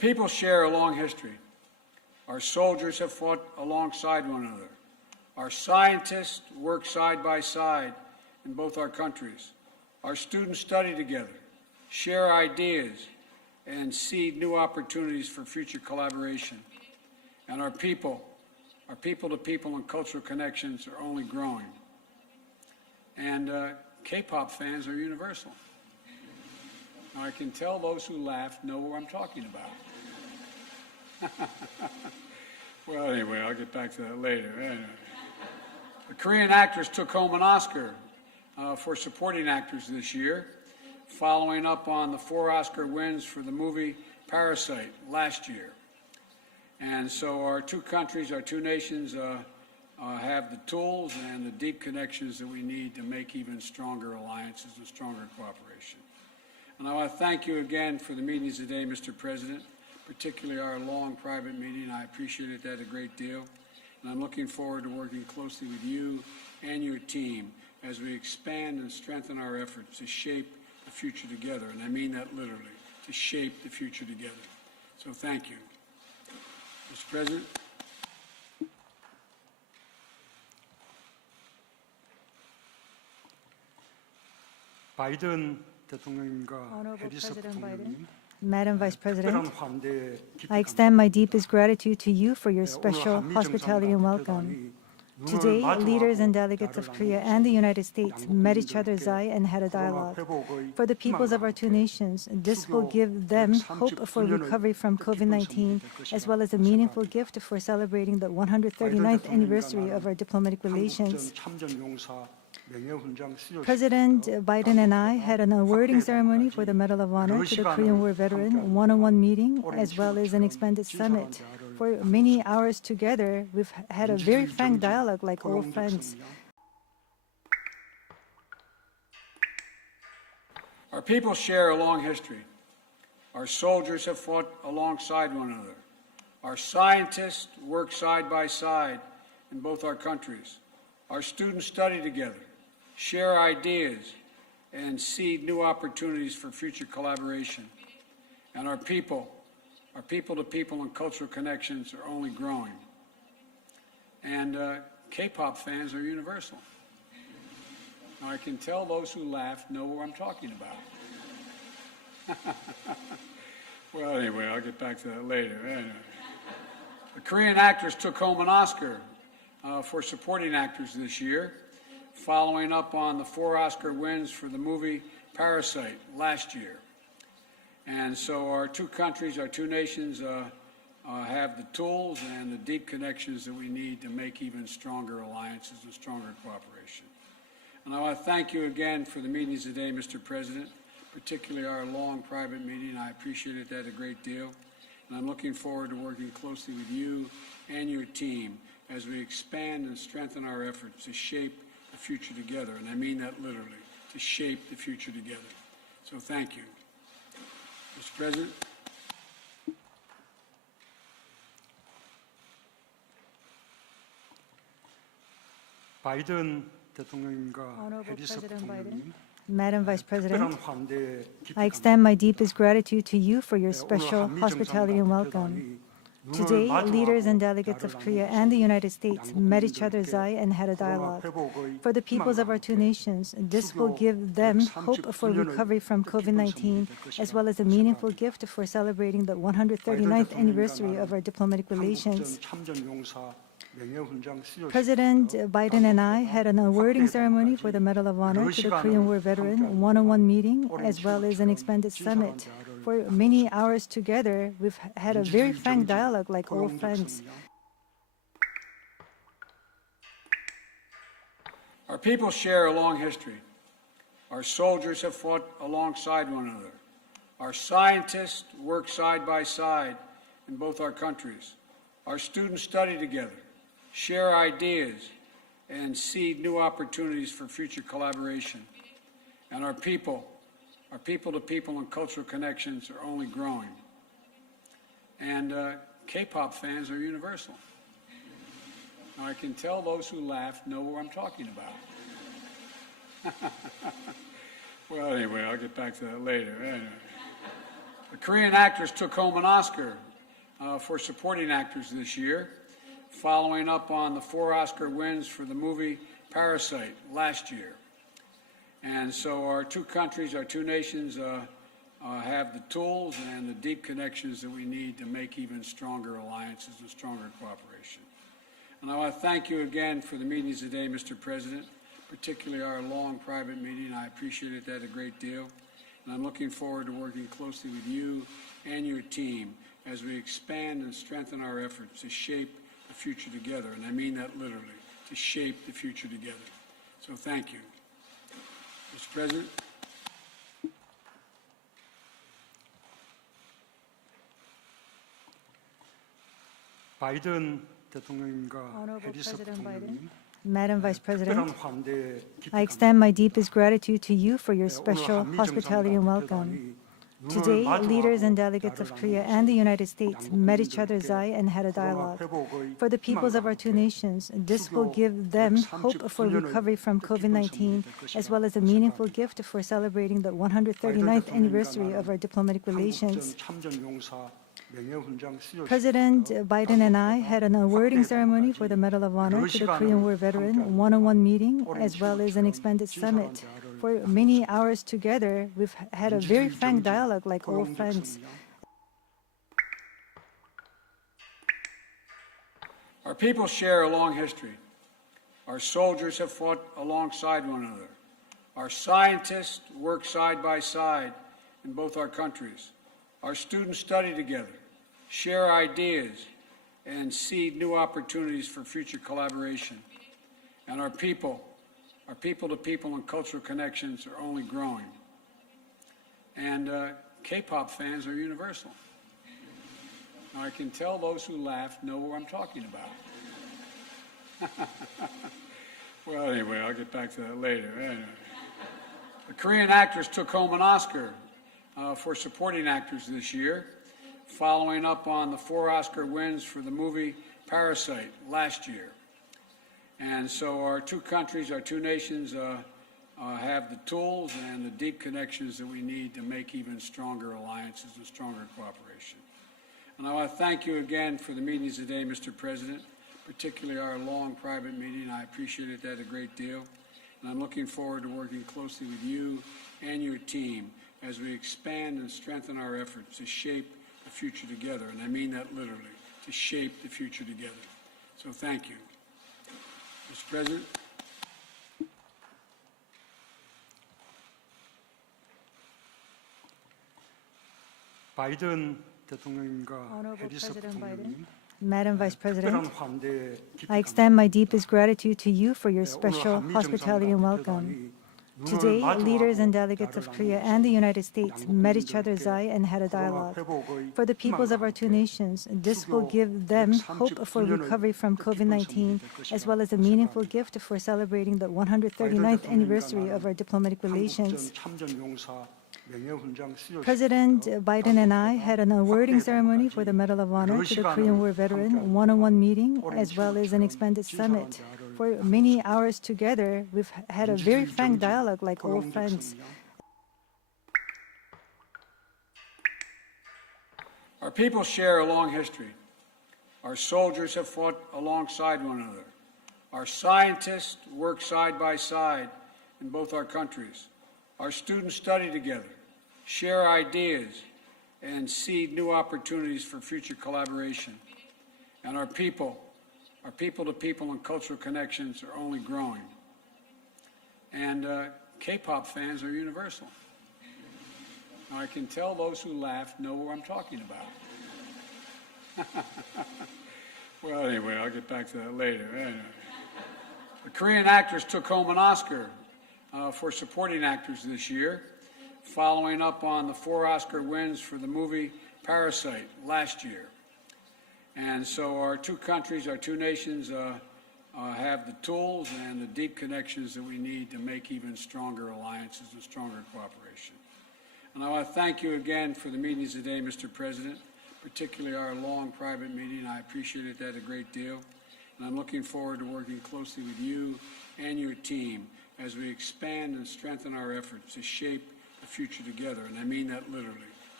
people share a long history. Our soldiers have fought alongside one another. Our scientists work side by side in both our countries. Our students study together, share ideas, and seed new opportunities for future collaboration. And our people-to-people and cultural connections are only growing. And K-pop fans are universal. Now, I can tell those who laughed know what I'm talking about. Well, anyway, I'll get back to that later. Anyway. The Korean actress took home an Oscar for supporting actors this year, following up on the 4 Oscar wins for the movie Parasite last year. And so our two countries, our two nations have the tools and the deep connections that we need to make even stronger alliances and stronger cooperation. And I want to thank you again for the meetings today, Mr. President, particularly our long private meeting. I appreciated that a great deal. And I'm looking forward to working closely with you and your team as we expand and strengthen our efforts to shape the future together. And I mean that literally, to shape the future together. So thank you. Mr. President. 바이든 대통령님과 해리스 부통령님, Madam Vice President, I extend my deepest gratitude to you for your special hospitality and welcome. Today, leaders and delegates of Korea and the United States met each other's eye and had a dialogue. For the peoples of our two nations, this will give them hope for recovery from COVID-19, as well as a meaningful gift for celebrating the 139th anniversary of our diplomatic relations. President Biden and I had an awarding ceremony for the Medal of Honor to the Korean War veteran, one-on-one meeting, as well as an expanded summit. For many hours together, we've had a very frank dialogue like old friends. Our people share a long history. Our soldiers have fought alongside one another. Our scientists work side by side in both our countries. Our students study together, share ideas, and seed new opportunities for future collaboration. And our people-to-people and cultural connections are only growing. And K-pop fans are universal. Now, I can tell those who laughed know what I'm talking about. Well, anyway, I'll get back to that later. Anyway. The Korean actress took home an Oscar for supporting actors this year, following up on the 4 Oscar wins for the movie Parasite last year. And so our two countries, our two nations have the tools and the deep connections that we need to make even stronger alliances and stronger cooperation. And I want to thank you again for the meetings today, Mr. President, particularly our long private meeting. I appreciated that a great deal. And I'm looking forward to working closely with you and your team as we expand and strengthen our efforts to shape the future together. And I mean that literally, to shape the future together. So thank you. Mr. President. 바이든 대통령님과 해리스 부통령님, Madam Vice President, I extend my deepest gratitude to you for your special hospitality and welcome. Today, leaders and delegates of Korea and the United States met each other's eye and had a dialogue. For the peoples of our two nations, this will give them hope for recovery from COVID-19, as well as a meaningful gift for celebrating the 139th anniversary of our diplomatic relations. President Biden and I had an awarding ceremony for the Medal of Honor to the Korean War veteran, one-on-one meeting, as well as an expanded summit. For many hours together, we've had a very frank dialogue like old friends. Our people share a long history. Our soldiers have fought alongside one another. Our scientists work side by side in both our countries. Our students study together, share ideas, and seed new opportunities for future collaboration. And our people-to-people and cultural connections are only growing. And K-pop fans are universal. Now, I can tell those who laughed know what I'm talking about. Well, anyway, I'll get back to that later. Anyway. The Korean actors took home an Oscar for supporting actors this year, following up on the 4 Oscar wins for the movie Parasite last year. And so our two countries, our two nations have the tools and the deep connections that we need to make even stronger alliances and stronger cooperation. And I want to thank you again for the meetings today, Mr. President, particularly our long private meeting. I appreciated that a great deal. And I'm looking forward to working closely with you and your team as we expand and strengthen our efforts to shape the future together. And I mean that literally, to shape the future together. So thank you. Mr. President. 바이든 대통령님과 Honorable 해리스 President Biden, 부통령님, Madam Vice 특별한 President, 환대에 깊이 I extend my deepest gratitude to you for your 오늘 special hospitality and 한미정상회담 welcome. 대단히 눈을 Today, leaders and 마주하고 delegates of 대화를 Korea 나누면서 and the United States 양국 met each other's 국민들께 eye and had a 코로나 dialogue. 회복의 For the peoples of 희망과 our two 함께 nations, this will 수교 give them hope for 139년을 recovery from 뜻깊은 COVID-19, 선물이 될 as 것이라 well as a meaningful 생각합니다. gift for celebrating the 139th 바이든 anniversary 대통령과 of our diplomatic 나는 relations. 한국전 참전용사 명예훈장 수여식 President Biden and I had an awarding ceremony for the Medal of Honor to the Korean War veteran, one-on-one meeting, as well as an expanded summit. For many hours together, we've had a very frank dialogue like old friends. Our people share a long history. Our soldiers have fought alongside one another. Our scientists work side by side in both our countries. Our students study together, share ideas, and seed new opportunities for future collaboration. And our people-to-people and cultural connections are only growing. And K-pop fans are universal. Now, I can tell those who laugh know what I'm talking about. Well, anyway, I'll get back to that later. Anyway. The Korean actors took home an Oscar for supporting actors this year, following up on the 4 Oscar wins for the movie Parasite last year. And so our two countries, our two nations have the tools and the deep connections that we need to make even stronger alliances and stronger cooperation. And I want to thank you again for the meetings today, Mr. President, particularly our long private meeting. I appreciated that a great deal. And I'm looking forward to working closely with you and your team as we expand and strengthen our efforts to shape the future together. And I mean that literally, to shape the future together. So thank you. Mr. President. 바이든 대통령님과 Honorable 해리스 President 부통령님, Madam Vice 특별한 President, 환대에 깊이 I extend my deepest gratitude to you for your 오늘 special hospitality and welcome. 한미정상회담 대단히 Today, 눈을 leaders and 마주하고 delegates of 대화를 Korea 나누면서 and the United States 양국 met each other's 국민들께 eye and had a 코로나 dialogue. 회복의 For the peoples of our two 희망과 함께 nations, this will 수교 give them hope for 139년을 recovery from 뜻깊은 COVID-19, 선물이 될 as 것이라 well as a meaningful 생각합니다. gift for celebrating the 139th anniversary of our diplomatic relations. 한국전 참전용사 명예훈장 수여식 President Biden and I had an awarding ceremony for the Medal of Honor to the Korean War veteran, one-on-one meeting, as well as an expanded summit. For many hours together, we've had a very frank dialogue like old friends. Our people share a long history. Our soldiers have fought alongside one another. Our scientists work side by side in both our countries. Our students study together, share ideas, and seed new opportunities for future collaboration. And our people-to-people and cultural connections are only growing. And K-pop fans are universal. Now, I can tell those who laugh know what I'm talking about. Well, anyway, I'll get back to that later. Anyway. The Korean actors took home an Oscar for supporting actors this year, following up on the 4 Oscar wins for the movie Parasite last year. And so our two countries, our two nations have the tools and the deep connections that we need to make even stronger alliances and stronger cooperation. And I want to thank you again for the meetings today, Mr. President, particularly our long private meeting. I appreciated that a great deal. And I'm looking forward to working closely with you and your team as we expand and strengthen our efforts to shape the future together. And I mean that literally,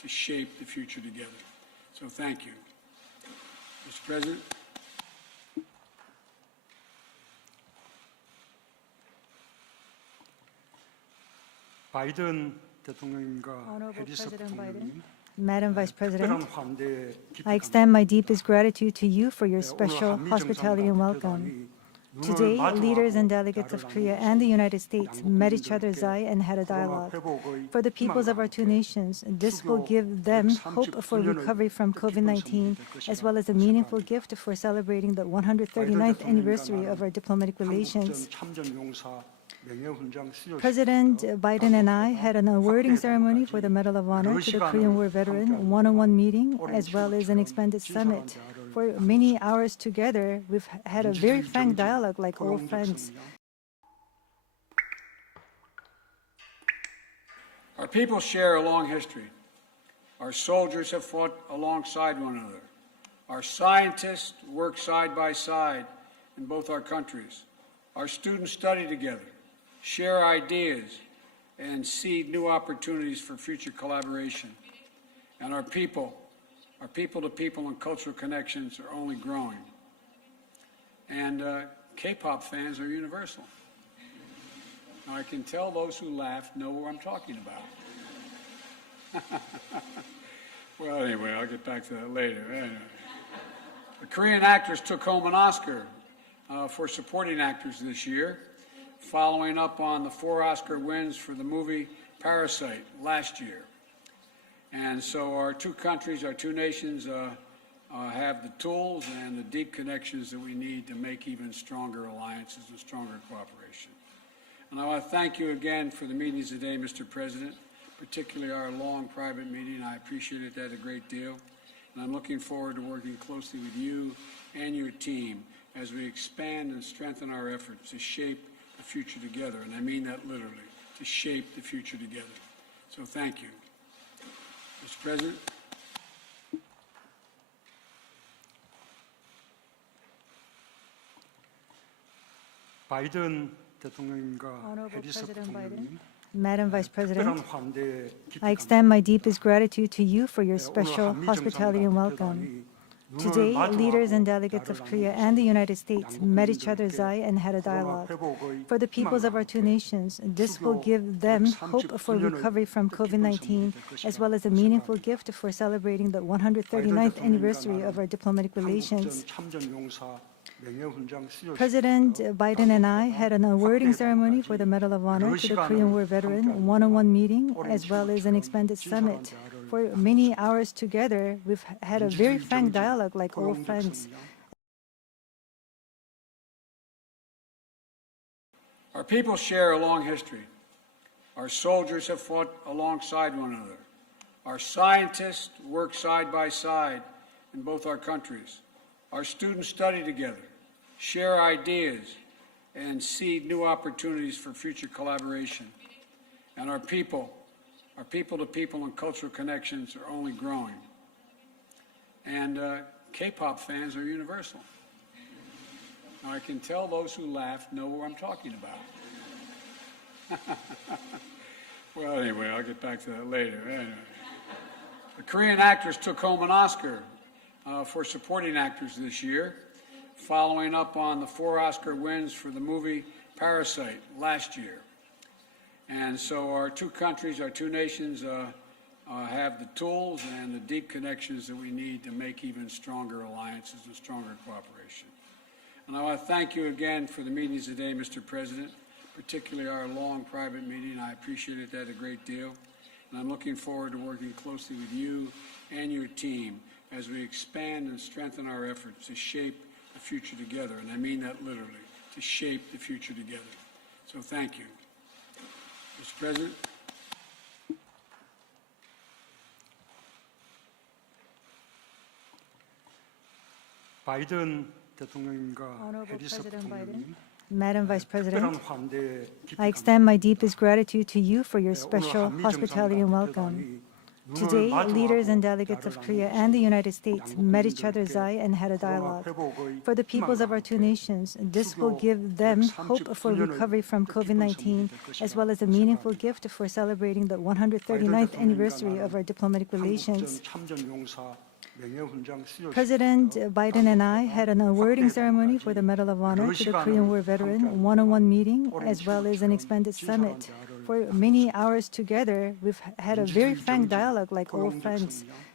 to shape the future together. So thank you. Mr. President. 바이든 대통령님과 Honorable 해리스 President 부통령님, Madam Vice President, 특별한 환대에 깊이 I extend my deepest gratitude to you for your 오늘 special hospitality and welcome. 한미정상회담이 Today, 눈을 leaders and 마주하고 delegates of 대화를 Korea 나누면서 and the United States met each other's 양국 eye and had a 국민들께 dialogue. 코로나 회복의 For the peoples of our two 희망과 nations, this will 수교 give them hope for 139년을 recovery from 뜻깊은 COVID-19, 선물이 될 as 것이라 well as a meaningful 생각합니다. gift for celebrating the 139th 바이든 anniversary 대통령과 of our diplomatic 나는 relations. 한국전 참전용사 명예훈장 수여식 President Biden and I had an awarding ceremony for the Medal of Honor to the Korean War veteran, one-on-one meeting, as well as an expanded summit. For many hours together, we've had a very frank dialogue like old friends. Our people share a long history. Our soldiers have fought alongside one another. Our scientists work side by side in both our countries. Our students study together, share ideas, and seed new opportunities for future collaboration. And our people-to-people and cultural connections are only growing. And K-pop fans are universal. Now, I can tell those who laughed know what I'm talking about. Well, anyway, I'll get back to that later. Anyway. The Korean actors took home an Oscar for supporting actors this year, following up on the 4 Oscar wins for the movie Parasite last year. And so our two countries, our two nations have the tools and the deep connections that we need to make even stronger alliances and stronger cooperation. And I want to thank you again for the meetings today, Mr. President, particularly our long private meeting. I appreciated that a great deal. And I'm looking forward to working closely with you and your team as we expand and strengthen our efforts to shape the future together. And I mean that literally, to shape the future together. So thank you. Mr. President. 바이든 대통령님과 Honorable 해리스 President 부통령님, Madam Vice 특별한 President, 환대에 깊이 I extend my deepest gratitude to you for your 오늘 special hospitality and welcome. 한미정상회담이 눈을 Today, leaders and 마주하고 delegates of 대화를 Korea 나누면서 and the United States 양국 met each other's 국민들께 eye and had a 코로나 dialogue. 회복의 For the peoples of our two 희망과 nations, this will 수교 give them hope for 139년을 recovery from 뜻깊은 COVID-19, 선물이 될 as 것이라 well as a meaningful 생각합니다. gift for celebrating the 139th 바이든 anniversary of our 대통령과 diplomatic 나는 relations. 한국전 참전용사 명예훈장 수여식 President Biden and I had an awarding ceremony for the Medal of Honor to the Korean War veteran, one-on-one meeting, as well as an expanded summit. For many hours together, we've had a very frank dialogue like old friends. Our people share a long history. Our soldiers have fought alongside one another. Our scientists work side by side in both our countries. Our students study together, share ideas, and seed new opportunities for future collaboration. And our people-to-people and cultural connections are only growing. And K-pop fans are universal. Now, I can tell those who laughed know what I'm talking about. Well, anyway, I'll get back to that later. Anyway. The Korean actors took home an Oscar for supporting actors this year, following up on the 4 Oscar wins for the movie Parasite last year. And so our two countries, our two nations have the tools and the deep connections that we need to make even stronger alliances and stronger cooperation. And I want to thank you again for the meetings today, Mr. President, particularly our long private meeting. I appreciated that a great deal. And I'm looking forward to working closely with you and your team as we expand and strengthen our efforts to shape the future together. And I mean that literally, to shape the future together. So thank you. Mr. President. 바이든 대통령님과 Honorable 해리스 President 부통령님, Madam Vice 특별한 President, 환대에 깊이 I extend my deepest gratitude to you for your 오늘 special hospitality and welcome. 한미정상회담이 Today, leaders and delegates of Korea and the United States met each other's eye and had a dialogue. For the peoples of our two nations, this will give them hope for recovery from COVID-19, as well as a meaningful gift for celebrating the 139th anniversary of our diplomatic relations. President Biden and I had an awarding ceremony for the Medal of Honor to the Korean War veteran, one-on-one meeting, as well as an expanded summit. For many hours together, we've had a very frank dialogue like old friends.